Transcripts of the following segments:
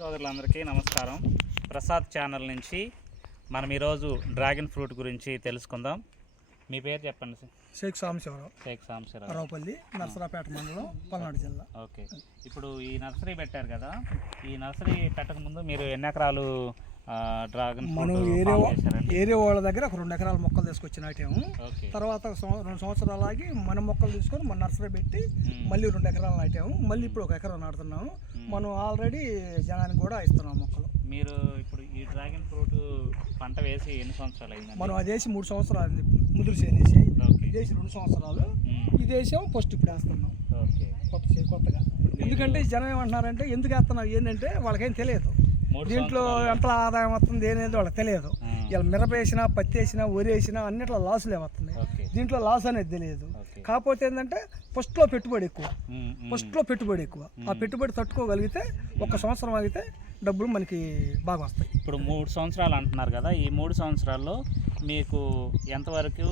సోదరులందరికీ నమస్కారం. ప్రసాద్ ఛానల్ నుంచి మనం ఈరోజు డ్రాగన్ ఫ్రూట్ గురించి తెలుసుకుందాం. మీ పేరు చెప్పండి సార్. షేక్ సాంబశివరావు, రావుపల్లి, నర్సరాపేట మండలం, పల్నాడు జిల్లా. ఓకే, ఇప్పుడు ఈ నర్సరీ పెట్టారు కదా, ఈ నర్సరీ పెట్టకముందు మీరు ఎన్ని ఎకరాలు డ్రాగన్ మనం ఏరియా వాళ్ళ దగ్గర ఒక 2 ఎకరాల మొక్కలు తీసుకొచ్చి నాటాము. తర్వాత 2 సంవత్సరాలు ఆగి మన మొక్కలు తీసుకొని మన నర్సరీ పెట్టి మళ్ళీ 2 ఎకరాలు నాటాము. మళ్ళీ ఇప్పుడు 1 ఎకరం నాటుతున్నాము. మనం ఆల్రెడీ జనానికి కూడా ఇస్తున్నాం మొక్కలు. మీరు ఇప్పుడు ఈ డ్రాగన్ ఫ్రూట్ పంట వేసి ఎన్ని సంవత్సరాలు అయింది? మనం అది వేసి 3 సంవత్సరాలు అయింది. ముదురు చేసి ఇది వేసి 2 సంవత్సరాలు, ఇది వేసాము. ఫస్ట్ ఇప్పుడు వేస్తున్నాం కొత్తగా. ఎందుకంటే జనం ఏమంటున్నారంటే ఎందుకు వేస్తున్నాం ఏంటంటే వాళ్ళకేం తెలియదు. దీంట్లో ఎంత ఆదాయం వస్తుంది అనేది వాళ్ళకి తెలియదు. ఇలా మిరప వేసినా, పత్తి వేసినా, వరి వేసినా అన్నిట్లో లాసులే వస్తుంది. దీంట్లో లాస్ అనేది తెలియదు. కాకపోతే ఏంటంటే ఫస్ట్లో పెట్టుబడి ఎక్కువ. ఆ పెట్టుబడి తట్టుకోగలిగితే 1 సంవత్సరం ఆగితే డబ్బులు మనకి బాగా వస్తాయి. ఇప్పుడు 3 సంవత్సరాలు అంటున్నారు కదా, ఈ 3 సంవత్సరాల్లో మీకు ఎంతవరకు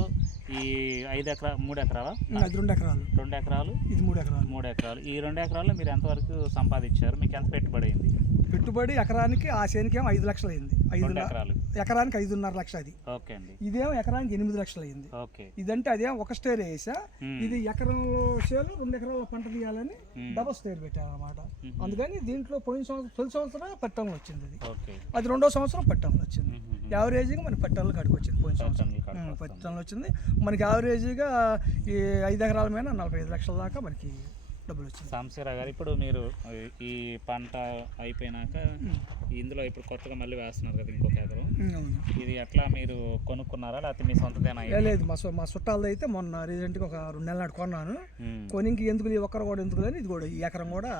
ఈ 3 ఎకరాలు? అది 2 ఎకరాలు. 2 ఎకరాలు, ఇది 3 ఎకరాలు. 3 ఎకరాలు. ఈ 2 ఎకరాల్లో మీరు ఎంతవరకు సంపాదించారు? మీకు ఎంత పెట్టుబడి అయింది? పెట్టుబడి ఎకరానికి ఆ చేనికేమో 5 లక్షలు అయింది. ఎకరానికి 5.5 లక్షలు. అది ఓకే అండి. ఇదేమో ఎకరానికి 8 లక్షలు అయింది. ఓకే. ఇదంటే అదేమో ఒక స్టేర్ వేసా. ఇది ఎకరంలో చేలు 2 ఎకరాల పంట తీయాలని డబల్ స్టేర్ పెట్టారనమాట. అందుకని దీంట్లో తొలి సంవత్సరం పట్టణంలో వచ్చింది. అది 2వ సంవత్సరం పట్టణంలో వచ్చింది. యావరేజ్గా మన పట్టణంలో కాడికి వచ్చింది. పోయిన సంవత్సరం పట్టణంలో వచ్చింది. మనకి యావరేజ్గా ఈ 5 ఎకరాల మీద 45 లక్షల దాకా మనకి డబ్బులు వచ్చింది. సాంబశివరావు గారు, ఇప్పుడు మీరు ఈ పంట అయిపోయినాక ఇందులో ఇప్పుడు కొత్తగా మళ్ళీ వేస్తున్నారు కదా ఇంకొక ఎకరం, ఇది ఎట్లా మీరు కొనుక్కున్నారా లేకపోతే మీ సొంతదేనా? లేదు, మా చుట్టాలది అయితే మొన్న రీసెంట్గా ఒక 2 నెలల నాటి కొన్నాను. కొని ఇంక ఎందుకు ఈ ఒక్కరు కూడా ఎందుకు లేని ఇది కూడా ఈ ఎకరం కూడా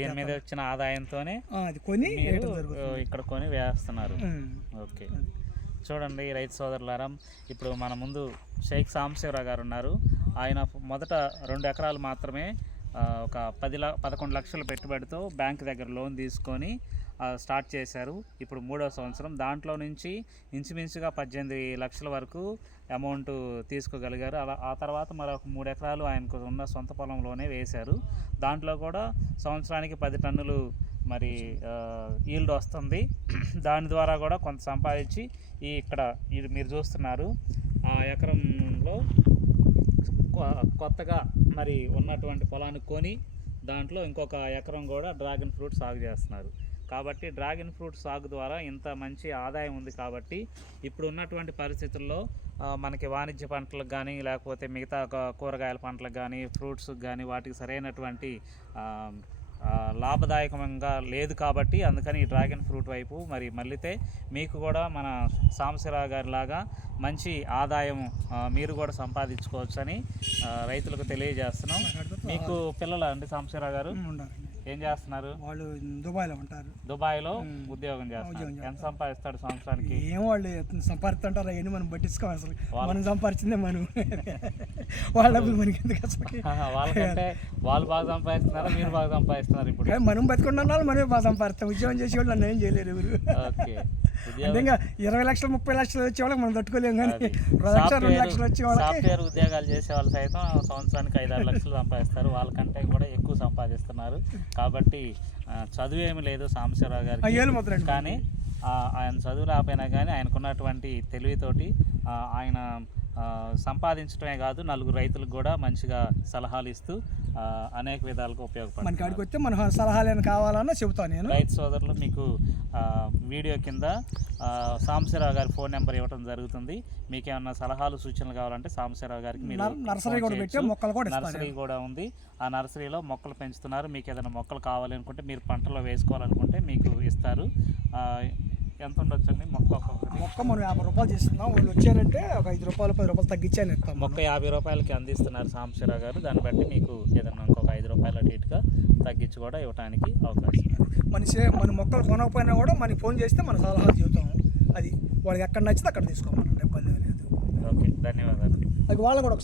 దీని మీద వచ్చిన ఆదాయంతోనే అది కొని ఇక్కడ కొని వేస్తున్నారు. ఓకే, చూడండి రైతు సోదరులారా, ఇప్పుడు మన ముందు షేక్ సాంబశివరావు గారు ఉన్నారు. ఆయన మొదట 2 ఎకరాలు మాత్రమే ఒక 11 లక్షల పెట్టుబడితో బ్యాంక్ దగ్గర లోన్ తీసుకొని స్టార్ట్ చేశారు. ఇప్పుడు 3వ సంవత్సరం. దాంట్లో నుంచి ఇంచుమించుగా 18 లక్షల వరకు అమౌంట్ తీసుకోగలిగారు. ఆ తర్వాత మరొక 3 ఎకరాలు ఆయనకు ఉన్న సొంత పొలంలోనే వేశారు. దాంట్లో కూడా సంవత్సరానికి 10 టన్నులు మరి ఈల్డ్ వస్తుంది. దాని ద్వారా కూడా కొంత సంపాదించి ఇక్కడ మీరు చూస్తున్నారు ఆ ఎకరంలో కొత్తగా మరి ఉన్నటువంటి పొలాన్ని కొని దాంట్లో ఇంకొక ఎకరం కూడా డ్రాగన్ ఫ్రూట్ సాగు చేస్తున్నారు. కాబట్టి డ్రాగన్ ఫ్రూట్ సాగు ద్వారా ఇంత మంచి ఆదాయం ఉంది. కాబట్టి ఇప్పుడు ఉన్నటువంటి పరిస్థితుల్లో మనకి వాణిజ్య పంటలకు కానీ లేకపోతే మిగతా కూరగాయల పంటలకు కానీ ఫ్రూట్స్కి కానీ వాటికి సరైనటువంటి లాభదాయకంగా లేదు. కాబట్టి అందుకని ఈ డ్రాగన్ ఫ్రూట్ వైపు మరి మళ్ళీతే మీకు కూడా మన సాంబశివరావు గారి లాగా మంచి ఆదాయం మీరు కూడా సంపాదించుకోవచ్చని రైతులకు తెలియజేస్తున్నాం. మీకు పిల్లలు అండి సాంబశివరావు గారు ఏం చేస్తున్నారు? వాళ్ళు దుబాయ్లో ఉంటారు. దుబాయ్లో ఉద్యోగం చేస్తారు. ఎంత సంపాదిస్తాడు సంవత్సరానికి? ఏం వాళ్ళు సంపాదిస్తుంటారు అవన్నీ మనం పట్టించుకోవాలి. అసలు మనం సంపాదించిందే మనం, వాళ్ళ మనకి ఎందుకు అసలు? వాళ్ళకంటే వాళ్ళు బాగా సంపాదిస్తున్నారా, మీరు బాగా సంపాదిస్తున్నారు? ఇప్పుడు మనం బతికుండా మనమే బాగా సంపాదిస్తాం. ఉద్యోగం చేసే వాళ్ళు నన్ను ఏం చేయలేరు ఎవరు. ఇంకా 20 లక్షలు 30 లక్షలు వచ్చే వాళ్ళకి మనం తట్టుకోలేము. కానీ 1 లక్ష 2 లక్షలు వచ్చే వాళ్ళకి సాఫ్ట్వేర్ ఉద్యోగాలు చేసే వాళ్ళు సైతం సంవత్సరానికి 5-6 లక్షలు సంపాదిస్తారు. వాళ్ళకంటే కూడా ఎక్కువ సంపాదిస్తున్నారు. కాబట్టి చదువు ఏమి లేదు సాంబశివరావు గారికి, కానీ ఆయన చదువు రాకపోయినా కానీ ఆయనకున్నటువంటి తెలివితోటి ఆయన సంపాదించడమే కాదు, 4 రైతులకు కూడా మంచిగా సలహాలు ఇస్తూ అనేక విధాలుగా ఉపయోగపడుతుంది. మన కాడికి వస్తే మన సలహాలు ఏమైనా కావాలన్నా చెబుతాను నేను. రైతు సోదరులు, మీకు వీడియో కింద సాంబశివరావు గారి ఫోన్ నెంబర్ ఇవ్వడం జరుగుతుంది. మీకు ఏమన్నా సలహాలు సూచనలు కావాలంటే సాంబశివరావు గారికి మీరు నర్సరీ కూడా ఉంది. ఆ నర్సరీలో మొక్కలు పెంచుతున్నారు. మీకు ఏదైనా మొక్కలు కావాలనుకుంటే మీరు పంటలో వేసుకోవాలనుకుంటే మీకు ఇస్తారు. ఎంత ఉండొచ్చండి మొక్క? మనం 50 రూపాయలు చేస్తున్నాం. వాళ్ళు వచ్చారంటే ఒక 5 రూపాయలు 10 రూపాయలు తగ్గించాను. మొక్క 50 రూపాయలకి అందిస్తున్నారు సాంబశివరావు గారు. దాన్ని బట్టి మీకు ఏదైనా ఇంకొక 5 రూపాయల రేటుగా తగ్గించి కూడా ఇవ్వడానికి అవకాశం. మన మొక్కలు కొనకపోయినా కూడా మనకి ఫోన్ చేస్తే మన సలహాలు చెబుతాము. అది వాళ్ళకి ఎక్కడ నచ్చితే అక్కడ తీసుకోమని ఇబ్బంది లేదు. ఓకే, ధన్యవాదాలు. అది వాళ్ళు కూడా